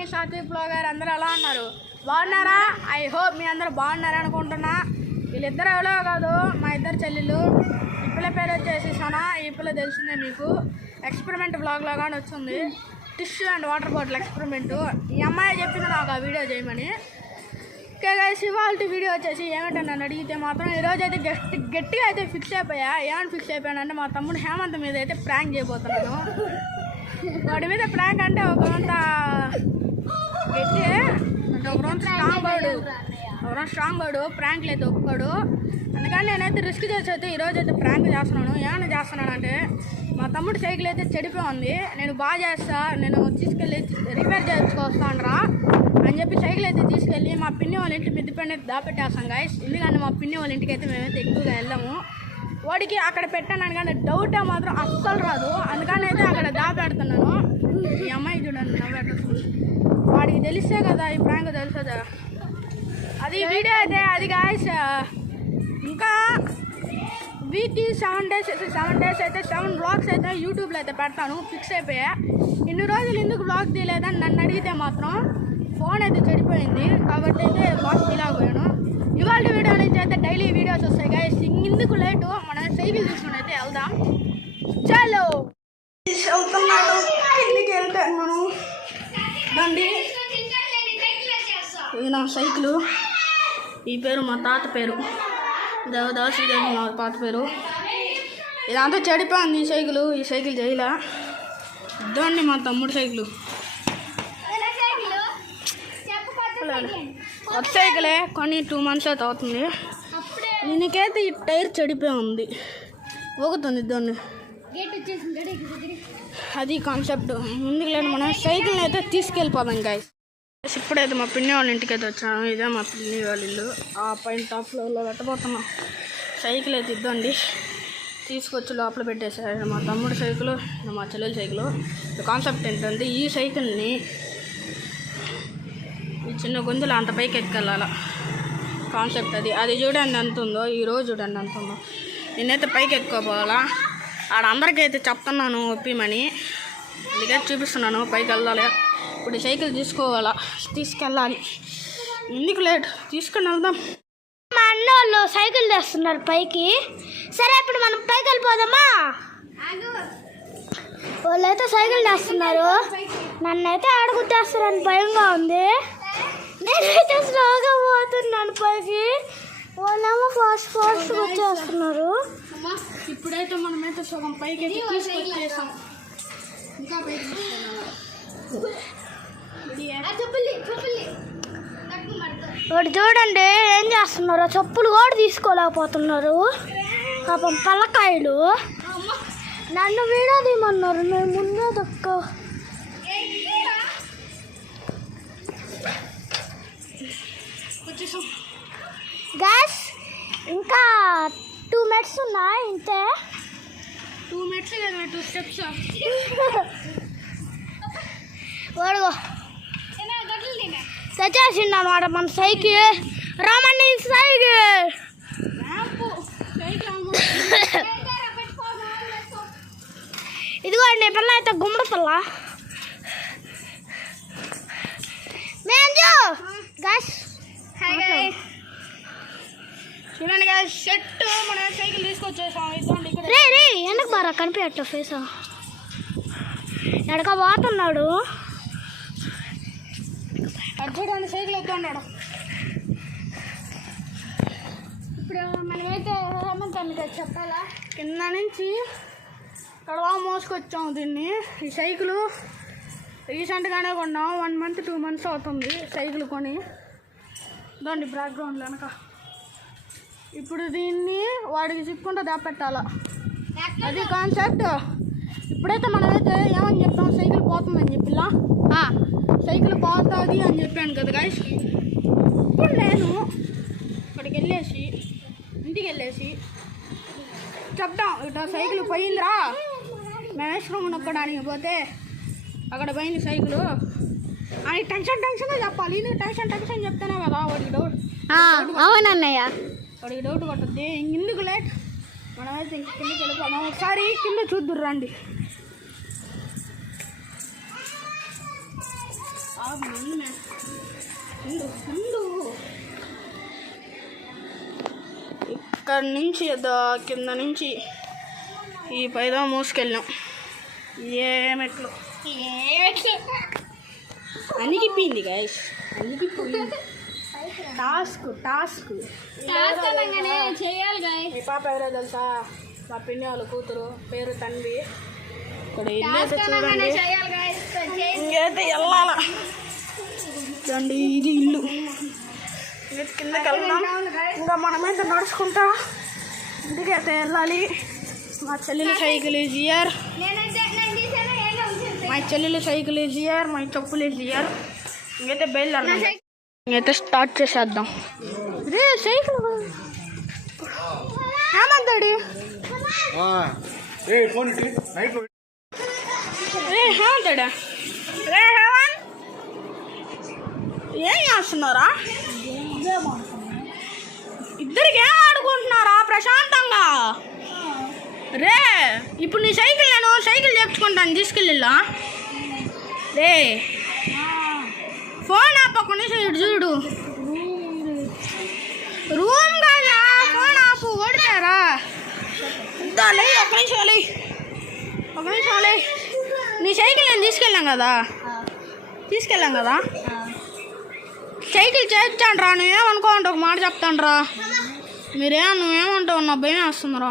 మీ Satvik blogger అందరూ ఎలా ఉన్నారు? బాగున్నారా? ఐ హోప్ మీ అందరూ బాగున్నారా అనుకుంటున్నా. వీళ్ళిద్దరు ఎవరో కాదు, మా ఇద్దరు చెల్లెళ్ళు. ఈ పిల్ల పేరు వచ్చేసి సనా. ఈ పిల్ల తెలిసిందే మీకు. ఎక్స్పెరిమెంట్ బ్లాగ్ లాగానే వచ్చింది. Tissue and water bottle experiment. ఈ అమ్మాయి చెప్పింది నాకు ఆ వీడియో చేయమని. ఓకే గైస్, ఇవాళ వీడియో వచ్చేసి ఏమంటే నన్ను అడిగితే మాత్రం ఈరోజు అయితే గట్టిగా అయితే ఫిక్స్ అయిపోయా. ఏమని ఫిక్స్ అయిపోయానంటే మా తమ్ముడు హేమంత్ మీద అయితే ప్రాంక్ చేయబోతున్నాను. వాడి మీద ప్రాంక్ అంటే ఒకరంతా గట్టి అంటే ఒకరంతా స్ట్రాంగ్ వాడు ప్రాంక్లు అయితే ఒప్పుకోడు. అందుకని నేనైతే రిస్క్ చేసి అయితే ఈరోజు అయితే ప్రాంక్ చేస్తున్నాను. ఏమైనా చేస్తున్నానంటే మా తమ్ముడు సైకిల్ అయితే చెడిపోయి ఉంది. నేను బాగా చేస్తా, నేను తీసుకెళ్ళి రిపేర్ చేసుకొస్తాను రా అని చెప్పి సైకిల్ అయితే తీసుకెళ్ళి మా పిన్ని వాళ్ళ ఇంటి మిద్దిపైన దాపెట్టేస్తాం గైస్. ఎందుకంటే మా పిన్ని వాళ్ళ ఇంటికి అయితే మేమైతే ఎక్కువగా వెళ్ళాము. వాడికి అక్కడ పెట్టాను కానీ డౌట్ మాత్రం అస్సలు రాదు. అందుకని అయితే అక్కడ దాపెడుతున్నాను. ఈ అమ్మాయి చూడండి నవ్వెట్టుకుంది. వాడికి తెలిస్తే కదా ఈ ప్రాంక్ తెలుస్తుందా. అది వీడియో అయితే అది గాయస్. ఇంకా వీక్లీ 7 days అయితే 7 vlogs అయితే యూట్యూబ్లో అయితే పెడతాను. ఫిక్స్ అయిపోయా. ఇన్ని రోజులు ఎందుకు వ్లాగ్ తీయలేదని నన్ను అడిగితే మాత్రం ఫోన్ అయితే చెడిపోయింది కాబట్టి అయితే వ్లాగ్ తీయలేకపోయాను. ఇవాళ వీడియో నుంచి అయితే డైలీ వీడియోస్ వస్తాయి గాయస్. ఇందుకు లేటు మనం సైకిల్ తీసుకుని అయితే వెళ్దాం. చలో వెళ్తున్నాను, కిందికి వెళ్తాను. దండి ఇది నా సైకిల్. ఈ పేరు మా తాత పేరు దేవదాస్. ఇదే మా తాత పేరు. ఇదంతా చెడిపోయింది ఈ సైకిల్. ఈ సైకిల్ చేయలే. ఇద్దండి మా తమ్ముడు సైకిల్. కొత్త సైకిలే కానీ 2 months అయితే అవుతుంది. దీనికైతే ఈ టైర్ చెడిపోయి ఉంది, ఊగుతుంది దాన్ని. అది కాన్సెప్ట్. ముందుకు లేదు, మనం సైకిల్ని అయితే తీసుకెళ్ళిపోదాం గాయస్. ఇప్పుడైతే మా పిన్ని వాళ్ళ ఇంటికి అయితే వచ్చాను. ఇదే మా పిన్ని వాళ్ళ ఇల్లు. ఆ పైన టాప్ ఫ్లోర్లో పెట్టబోతున్నాం. సైకిల్ అయితే ఇద్దండి తీసుకొచ్చి లోపల పెట్టేసారు. మా తమ్ముడు సైకిల్, మా చెల్లెల సైకిల్. కాన్సెప్ట్ ఏంటంటే ఈ సైకిల్ని ఈ చిన్న గుంజలు అంత పైకి ఎక్కెళ్ళాల కాన్సెప్ట్. అది చూడండి ఎంత ఉందో. ఈరోజు చూడండి ఎంత ఉందో. నేనైతే పైకి ఎక్కుకోపోవాలా. ఆడ అందరికైతే చెప్తున్నాను ఒప్పిమని. అందుకే చూపిస్తున్నాను పైకి వెళ్ళాలి. ఇప్పుడు ఈ సైకిల్ తీసుకెళ్ళాలి. ఎందుకు లేట్, తీసుకొని వెళ్దాం. మా అన్న వాళ్ళు సైకిల్ తెస్తున్నారు పైకి. సరే ఇప్పుడు మనం పైకి వెళ్ళిపోదామా? వాళ్ళైతే సైకిల్ తెస్తున్నారు. నన్నైతే అడుగుతేస్తారని భయంగా ఉంది. నేనైతే స్లోగా పోతున్నాను పైకి. వాళ్ళేమో ఫాస్ట్ వచ్చేస్తున్నారు. ఇప్పుడైతే మనమైతే సగం పైకి అయితే తీసుకొచ్చేసాం. ఇంకా పైకి వాడు చూడండి ఏం చేస్తున్నారు. చెప్పులు కూడా తీసుకోలేకపోతున్నారు పాపం పల్లకాయలు. నన్ను వీడియో తీయమన్నారు, నేను ముందే తక్కువ. గ్యాస్ ఇంకా 2 minutes ఉన్నాయి. ఇంతే 2 minutes కదా, 2 steps. వాడుగో తెచ్చేసిండు అనమాట మన సైకిల్. రామణి సైకిల్. ఇదిగోండి పిల్ల అయితే గుమ్మడి పిల్ల. చూడండి గాయస్, సెట్ మన సైకిల్ తీసుకొచ్చేసాం. రే ఎందుకు బాగా కనిపించట్లే ఫేస్. ఎడక పోతున్నాడు. అది చూడండి సైకిల్ ఎత్తున్నాడు. ఇప్పుడు మనమైతే హేమంత్ చెప్పాలా, కింద నుంచి ఇక్కడ మోసుకొచ్చాము దీన్ని. ఈ సైకిల్ రీసెంట్గానే కొన్నాం. 1 month 2 months అవుతుంది సైకిల్ కొని. దాన్ని బ్యాక్గ్రౌండ్లో వెనక. ఇప్పుడు దీన్ని వాడికి చిక్కుంటూ దాపెట్టాలా, అది కాన్సెప్ట్. ఇప్పుడైతే మనమైతే ఏమని చెప్తాం, సైకిల్ పోతుందని చెప్పిలా. సైకిల్ పోతుంది అని చెప్పాను కదా గాయస్. ఇప్పుడు నేను ఇక్కడికి ఇంటికి వెళ్ళేసి చెప్తాం, ఇట్లా సైకిల్ పోయిందిరా. మహేశ్వరం నొక్కడానికి పోతే అక్కడ పోయింది సైకిల్ అని టెన్షన్గా చెప్పాలి. ఇది టెన్షన్ చెప్తానే కదా వాడికి డౌట్. అవునన్నయ్య, వాడికి డౌట్ కొట్టద్ది. ఇంకెందుకు లేట్, మనమైతే ఇంక కిందకి వెళ్ళిపోదాం. ఒకసారి కింద చూద్దురు రండి. ఇక్కడ నుంచి కింద నుంచి ఈ పైదా మోసుకెళ్ళాం. ఏమెట్లు అనిగిపోయింది గాయస్, అనిగిపోయింది. టాస్క్ చేయాలి గాయస్. ఈ పాప ఎవరో తెలుసా? మా పిన్ని వాళ్ళ కూతురు, పేరు తన్వి. ఇక్కడ ఇల్లు అయితే చూడండి, ఇంకైతే వెళ్ళాల చూడండి. ఇది ఇల్లు, కిందకి వెళ్దాం. ఇంకా మనమైతే నడుచుకుంటా ఇంటికైతే వెళ్ళాలి. మా చెల్లెలు సైకిల్ ఈజ్ ఇయర్, మా చెల్లెలు సైకిల్ ఈజ్ ఇయర్, మా చెప్పులు ఈజ్ ఇయర్. ఇంకైతే బయలుదేరాలి, ఇంకైతే స్టార్ట్ చేసేద్దాం. రే సైకిల్ ఏమంటాడు? రే ఏమంటాడా? రే హేవన్ ఏం చేస్తున్నారా? ఇద్దరికి ఏం ఆడుకుంటున్నారా ప్రశాంతంగా? రే ఇప్పుడు నీ సైకిల్ నేను సైకిల్ తెచ్చుకుంటాను, తీసుకెళ్ళిలా. రే ఫోన్ ఆపకుండా ఇటు చూడు. రూమ్ కాదా, ఫోన్ ఆపు, కొడతారా? లే ఒక నిమిషం లే. నీ సైకిల్ నేను తీసుకెళ్ళాం కదా, సైకిల్ చేర్చాను రా. నువ్వేమనుకోండి, ఒక మాట చెప్తాను రా. నువ్వేమంటావు? నా భయం వేస్తుందిరా.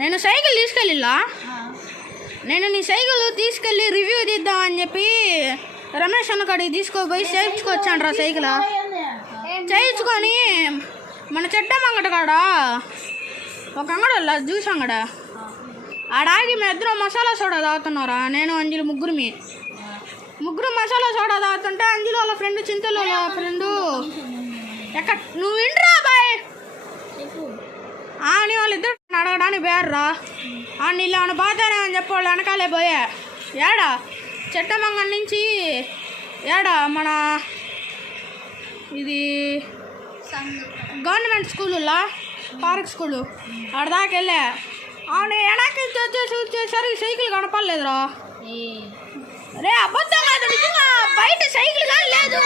నేను సైకిల్ తీసుకెళ్ళిలా, నేను నీ సైకిల్ తీసుకెళ్ళి రివ్యూ తీద్దామని చెప్పి రమేష్ అన్న కాడికి తీసుకోపోయి చేయించుకొచ్చాను రా. సైకిల్ చేయించుకొని మన చెట్టమ్మ అంగట కాడ ఒక అంగడ జ్యూస్ అంగడ ఆడాగి మేము ఇద్దరం మసాలా సోడా తాగుతున్నారా. నేను అంజలి ముగ్గురు మసాలా సోడా తాగుతుంటే అంజలి వాళ్ళ ఫ్రెండ్, చింతలు వాళ్ళ ఫ్రెండు ఎక్కడ నువ్వు వింటరా బాయ్ అని వాళ్ళిద్దరు అడగడానికి పోయారురా. నీళ్ళు ఏమైనా బాతానే అని చెప్పి వాళ్ళు వెనకాలే పోయా. ఏడా చెట్టమంగళ నుంచి ఏడా మన ఇది గవర్నమెంట్ స్కూలులా పార్క్ స్కూలు ఆడదాకా వెళ్ళా. అవును వెనక్కి వచ్చేసరికి సైకిల్ కనపడలేదురా. రే అబద్ధం కాదు, నిజంగా బయట సైకిల్ కానీ లేదు.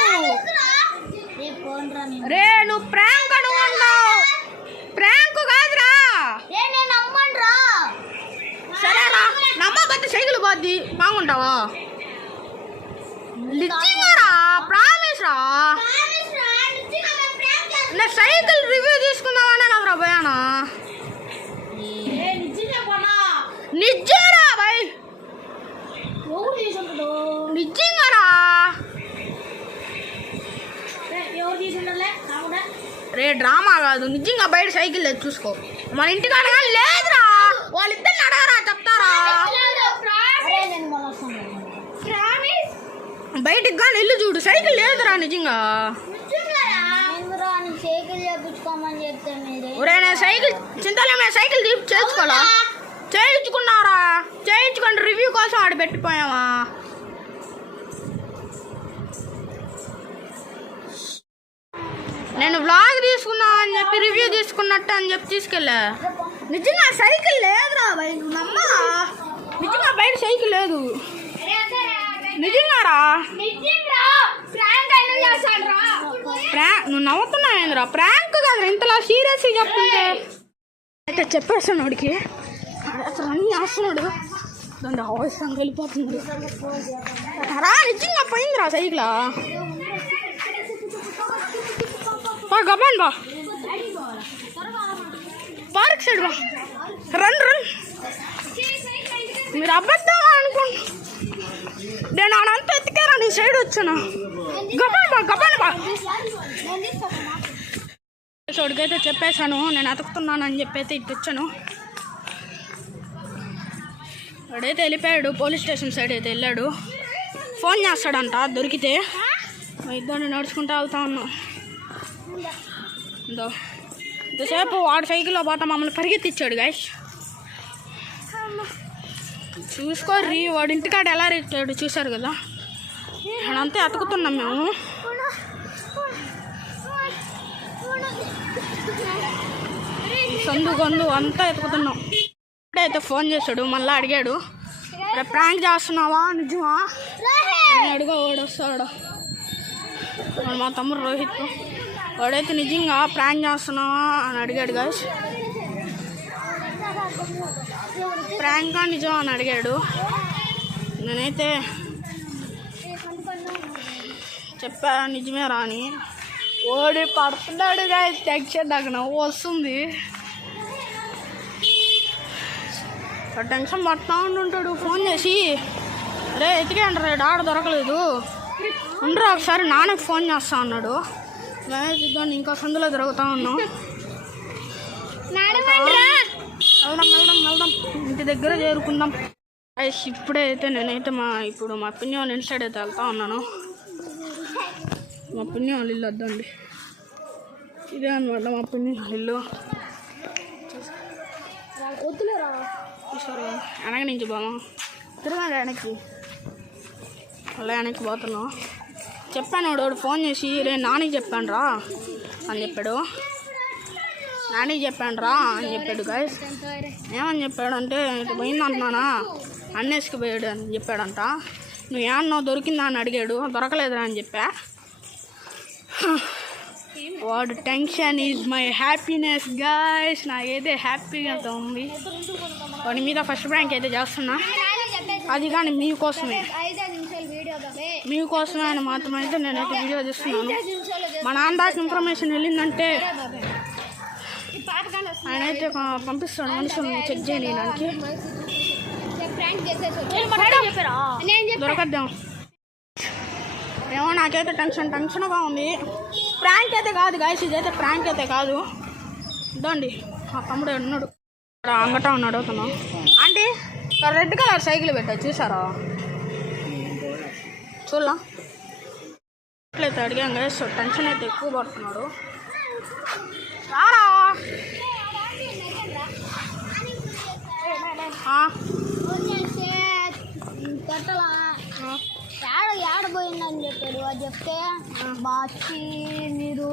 రే నువ్వు ప్రాంక్ అనుకున్నావు, ప్రాంక్ కాదురా. సరేరా నమ్మబద్ద సైకిల్ పోద్ది, బాగుంటావా? నిజంగారా, ప్రామిస్ రా. నా సైకిల్ రివ్యూ తీసుకుందామనే కదరా పోయానా. నిజంగా బాయ్, నిజంగారా. రే డ్రామా కాదు, నిజంగా బయట సైకిల్ లేదు చూసుకో. మన ఇంటికాడ కానీ లేదురా, వాళ్ళిద్దరిని అడగరా చెప్తారా. బయటికి కానీ ఇల్లు చూడు, సైకిల్ లేదురా నిజంగా. ఒరే నేను సైకిల్ చింతలే సైకిల్ చేయించుకోవాలా? చేయించుకున్నారా? చేయించుకోండి, రివ్యూ కోసం ఆడ పెట్టిపోయావా? నేను వ్లాగ్ తీసుకుందాం అని చెప్పి రివ్యూ తీసుకున్నట్టు అని చెప్పి తీసుకెళ్ళా. నిజంగా సైకిల్ లేదురా బయట, నువ్వు నమ్మా. నిజంగా బయట సైకిల్ లేదు నిజంగారా. నువ్వు నవ్వుతున్నావేంద్రా, ప్రాంక్ కదా ఇంతలా సీరియస్గా చెప్తుంటే. అయితే చెప్పేస్తాను వాడికి, అసలు అన్నీ చేస్తున్నాడు. దాని అవసరం వెళ్ళిపోతుంది రా. నిజంగా పోయిందిరా సైకిల్. గబాన్ బా, పార్క్ సైడ్ బా, రండి. మీరు అబద్ధం అనుకోండి, నేను ఆడంతా ఎత్తికారా, నీ సైడ్ వచ్చాను. గబాన్ బా. చోటుకైతే చెప్పేశాను నేను అతుకుతున్నాను అని చెప్పి అయితే ఇటు వచ్చాను. వాడైతే వెళ్ళిపోయాడు, పోలీస్ స్టేషన్ సైడ్ అయితే వెళ్ళాడు. ఫోన్ చేస్తాడంట దొరికితే. ఇద్దరిని నడుచుకుంటూ వెళ్తా ఉన్నాం. ఇంతసేపు వాడు సైకిల్లో పోతా మమ్మల్ని పరిగెత్తిచ్చాడు గాయస్. చూసుకోర్రి, వాడు ఇంటికాడ ఎలా రేచాడు చూశారు కదా. అదంతా అతుకుతున్నాం మేము. సందు గొందు అంతా ఎతుకుతున్నాం. అయితే ఫోన్ చేశాడు, మళ్ళీ అడిగాడు రేపు ప్రాంక్ చేస్తున్నావా నిజమా అని అడుగు. వాడు వస్తాడు, వాడు మా తమ్ముడు రోహిత్. వాడైతే నిజంగా ప్రాంక్ చేస్తున్నావా అని అడిగాడు గాయస్. ప్రాంకా నిజం అని అడిగాడు. నేనైతే చెప్పా నిజమే రాని. ఓడి పడుతున్నాడు గాయస్. టెన్షన్ నాకు నవ్వు వస్తుంది. టెన్షన్ పడుతూ ఉంటుంటాడు. ఫోన్ చేసి రే ఎతికేండి రే ఆడ దొరకలేదు ఉండరా ఒకసారి నాన్నకి ఫోన్ చేస్తా అన్నాడు. చూద్దాం ఇంకా సందులో తిరుగుతూ ఉన్నాం. వెళ్దాం ఇంటి దగ్గర చేరుకుందాం. ఇప్పుడైతే నేనైతే ఇప్పుడు మా పిన్ని వాళ్ళ ఇంటి సైడ్ అయితే వెళ్తా ఉన్నాను. మా పిన్ని వాళ్ళ ఇల్లు వద్దండి, ఇదే అనమాట మా పిన్ని వాళ్ళ ఇల్లు. వద్దులేరా చూసారు వెనక నుంచి బాగా తిరగండి వెనక్కి. అలా వెనక్కి పోతున్నాం. చెప్పాను వాడు ఫోన్ చేసి రే నానికి చెప్పాను రా అని చెప్పాడు. నానికి చెప్పాను రా అని చెప్పాడు గాయస్. ఏమని చెప్పాడు అంటే ఇటు పోయింది అంటున్నానా అన్నేసుకు పోయాడు అని చెప్పాడంట. నువ్వు ఏమన్నా దొరికిందా అని అడిగాడు. దొరకలేదురా అని చెప్పా. వాడు tension is my happiness guys. నాకైతే హ్యాపీగా ఉంది. వాడి మీద ఫస్ట్ ప్రాంక్ అయితే చేస్తున్నా. అది కానీ మీకోసమే అని మాత్రం అయితే నేనైతే వీడియో చేస్తున్నాను. మా నాన్న దాకా ఇన్ఫర్మేషన్ వెళ్ళిందంటే ఆయన అయితే పంపిస్తాడు మనుషులను చెక్ చేయడానికి. దొరకద్దాం ఏమో. నాకైతే టెన్షన్గా ఉంది. ప్రాంక్ అయితే కాదు గాయస్, ఇదైతే ప్రాంక్ అయితే కాదు. ఇదండి మా తమ్ముడు ఉన్నాడు అంగటా ఉన్నాడు. అతను ఆంటీ రెడ్ కలర్ సైకిల్ పెట్టా చూసారా? చూడలా ఎట్లయితే అడిగాం గాయస్. టెన్షన్ అయితే ఎక్కువ పడుతున్నాడు. రారా ఏడపోయిందని చెప్పాడు. అది చెప్తే బాచి మీరు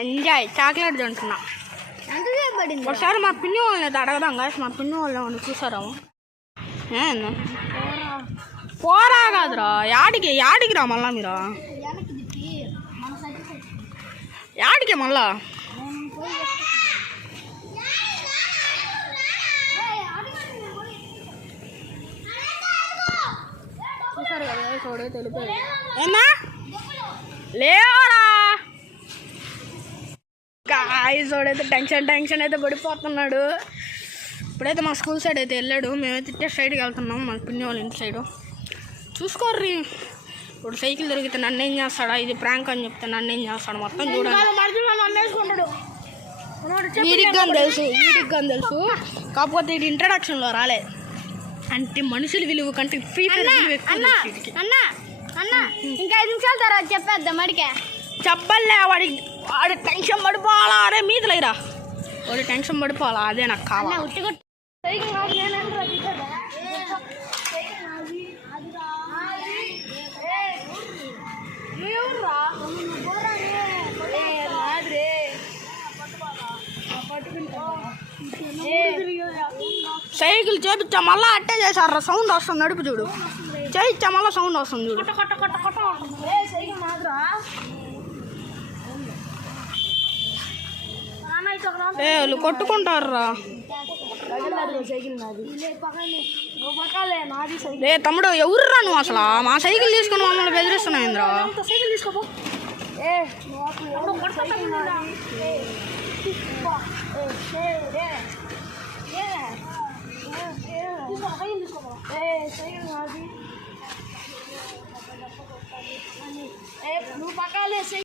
ఎంజాయ్ చాక్లెట్ తింటున్నా. ఎంతసేపు పడింది? ఒకసారి మా పిన్ని వాళ్ళని అయితే అడగదాం గాయస్. మా పిన్ని వాళ్ళు చూసారా? పోరా కాదురా యాడికి రా మళ్ళా మీరు యాడికి మళ్ళా చూసారు కదా చూడే తెలిపారు ఏమా లేవరా గాయస్. వాడైతే టెన్షన్ అయితే పడిపోతున్నాడు. ఇప్పుడైతే మా స్కూల్ సైడ్ అయితే వెళ్ళాడు. మేమైతే ఇట్టే సైడ్కి వెళ్తున్నాం. మా పిన్ని వాళ్ళ ఇంటి సైడు చూసుకోర్రీ. ఇప్పుడు సైకిల్ దొరికితే నన్ను ఏం చేస్తాడా? ఇది ప్రాంక్ అని చెప్తే నన్ను ఏం చేస్తాడు? మొత్తం చూడాలి. వీడికి కానీ తెలుసు కాకపోతే ఇది ఇంట్రడక్షన్లో రాలే. అంటే మనుషుల విలువ కంటే ఫ్రీ ఫైర్ విలువ ఎక్కువ. అన్న ఇంకా 5 నిమిషాల తర్వాత చెప్పేద్దాం. అడిగే చెప్పలే వాడి టెన్షన్ పడిపోవాలా? అరే మీద లేరా వాడి టెన్షన్ పడిపోవాలా? అదే నాకు కావాలి. సైకిల్ చేపించా మళ్ళీ అట్టే చేశారు. సౌండ్ వస్తుంది నడుపు చూడు. చేయించా మళ్ళీ సౌండ్ వస్తుంది చూడు. వాళ్ళు కొట్టుకుంటారా? రే తమ్ముడు ఎవర్రా నువ్వు అసలు? మా సైకిల్ తీసుకుని మమ్మల్ని బెదిరిస్తున్నావు ఇంద్రా.